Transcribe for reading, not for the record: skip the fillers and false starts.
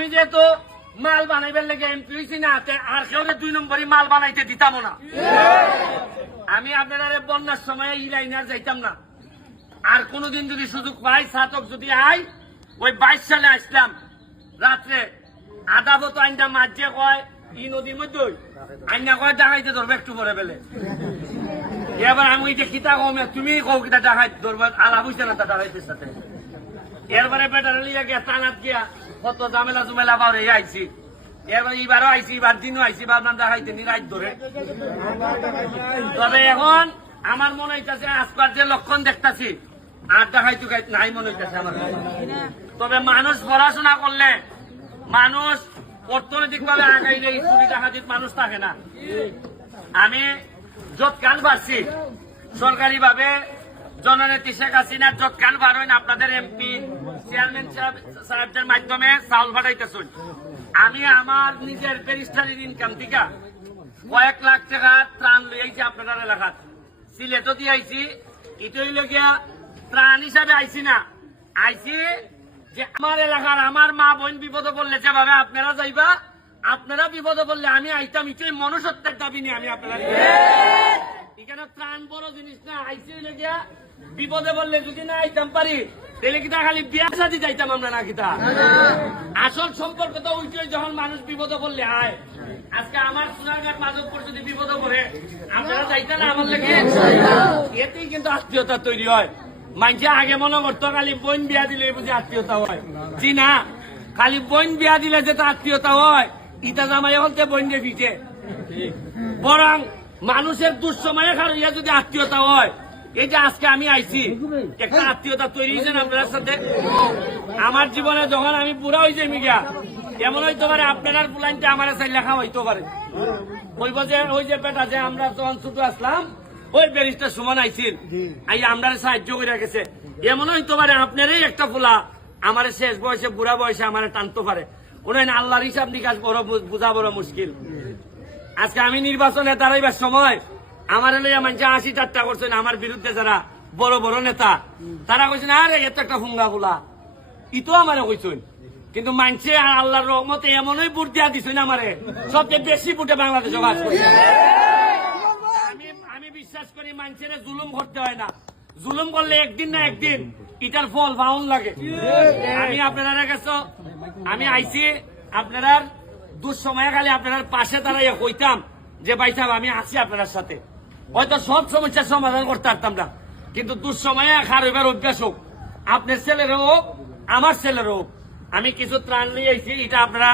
আমি যেহেতু মাল বানাইবার লেগে এমপি হয়েছি না, আর কেউ 2 নম্বরই মাল বানাইতে দিতাম না। আমি আপনারা বন্যার সময় এই লাইনার যাইতাম না। আর কোনদিন যদি সুযোগ পাই, ছাতক যদি আই, ওই 22 সালে আসলাম রাত্রে আধা বত আইনটা মাঝে কয় ই নদীর মধ্যে আইনা কয় ডাকাইতে ধরবে একটু পরে বেলে। এবার আমি ওই যে কিতা কমে তুমি কও কিতা ডাকাই ধরবে, আলাপ হইছে না তা ডাকাইতের সাথে। এরপরে বেটারে লিয়ে গিয়া টানাত গিয়া কত ঝামেলা জুমেলা বাড়ে আইছি। এবার এবারও আইছি, এবার দিনও আইছি, ভাবলাম দেখাইতে নি রাত ধরে। তবে এখন আমার মনে হইতেছে আজকাল যে লক্ষণ দেখতেছি আর দেখাইতে নাই মনে হইতেছে আমার। তবে মানুষ পড়াশোনা করলে, মানুষ অর্থনৈতিক ভাবে আগাইলে এই চুরি ডাকাতির মানুষ থাকে না। আমি যৎকাল পারছি সরকারি ভাবে জননেত্রী শেখ হাসিনার যৎকাল পারেন আপনাদের এমপি চেয়ারম্যান সাহেবদের মাধ্যমে চাউল পাঠাইতেছেন। আমি আমার নিজের ব্যারিস্টারির ইনকাম থেকে কয়েক লাখ টাকা ত্রাণ লইয়াছি আপনাদের এলাকাত। সিলেটও দিয়ে আইছি, ইটই লগিয়া ত্রাণ হিসাবে আইছি না, আইছি যে আমার এলাকার আমার মা বোন বিপদে পড়লে যেভাবে আপনারা যাইবা, আপনারা বিপদে পড়লে আমি আইতাম। ইটই মনুষ্যত্বের দাবি নিয়ে আমি আপনারা এখানে ত্রাণ বড় জিনিস না, আইসি লগিয়া বিপদে বললে যদি না আইতাম পারি তাহলে কিতা খালি বিয়া সাথে যাইতাম আমরা না কিতা। আসল সম্পর্ক তো ওইটাই, যখন মানুষ বিপদে পড়লে আয়। আজকে আমার সোনারঘাট মাধবপুর যদি বিপদে পড়ে আপনারা যাইতেন না আমার লেগে, এতেই কিন্তু আত্মীয়তা তৈরি হয়। মানুষে আগে মনে করতো খালি বোন বিয়া দিলে বুঝি আত্মীয়তা হয়। জি না, খালি বোন বিয়া দিলে যেটা আত্মীয়তা হয়, ইটা জামাই হলতে বোন দিয়ে পিঠে। বরং মানুষের দুঃসময়ে খারিয়া যদি আত্মীয়তা হয়, এই যে আজকে আমি আইছি একটা আত্মীয়তা তৈরি হয়েছে আপনার সাথে। আমার জীবনে যখন আমি বুড়া হয়েছে মিগা, এমন হইতে পারে আপনার প্লানটা আমার সাই লেখা হইতে পারে। ওই যে বেটা যে আমরা যখন ছোট আসলাম, ওই ব্যারিস্টার সুমন আইছিল, আই আমরা সাহায্য করে গেছে। এমন হইতে পারে আপনারই একটা ফুলা আমার শেষ বয়সে বুড়া বয়সে আমার টানতে পারে। ওনার আল্লাহর হিসাব নিকাশ বড় বোঝা বড় মুশকিল। আজকে আমি নির্বাচনে দাঁড়াইবার সময় আমার লইয়া মানুষ 80 ঠাট্টা করছেন। আমার বিরুদ্ধে যারা বড় বড় নেতা, তারা কইছেন আরে এত একটা ফুঙ্গা ফুলা, ইতো আমারে কইছেন। কিন্তু মানছে আল্লাহর রহমতে এমনই ভোট দিয়া দিছেন আমারে, সবচেয়ে বেশি ভোটে বাংলাদেশে বাস করে। আমি বিশ্বাস করি মানুষের জুলুম করতে হয় না, জুলুম করলে একদিন না একদিন এটার ফল পাউন লাগে। আমি আপনারা কাছে আমি আইছি, আপনারা দুঃসময়ে খালি আপনার পাশে দাঁড়াইয়া কইতাম যে ভাই সাহেব আমি আছি আপনার সাথে। হয়তো সব সমস্যার সমাধান করতে পারতাম না, কিন্তু দুঃসময়ে খার হইবার অভ্যাস হোক, আপনার ছেলেরও হোক আমার ছেলেরও হোক। আমি কিছু ত্রাণ নিয়ে আইছি, এটা আপনারা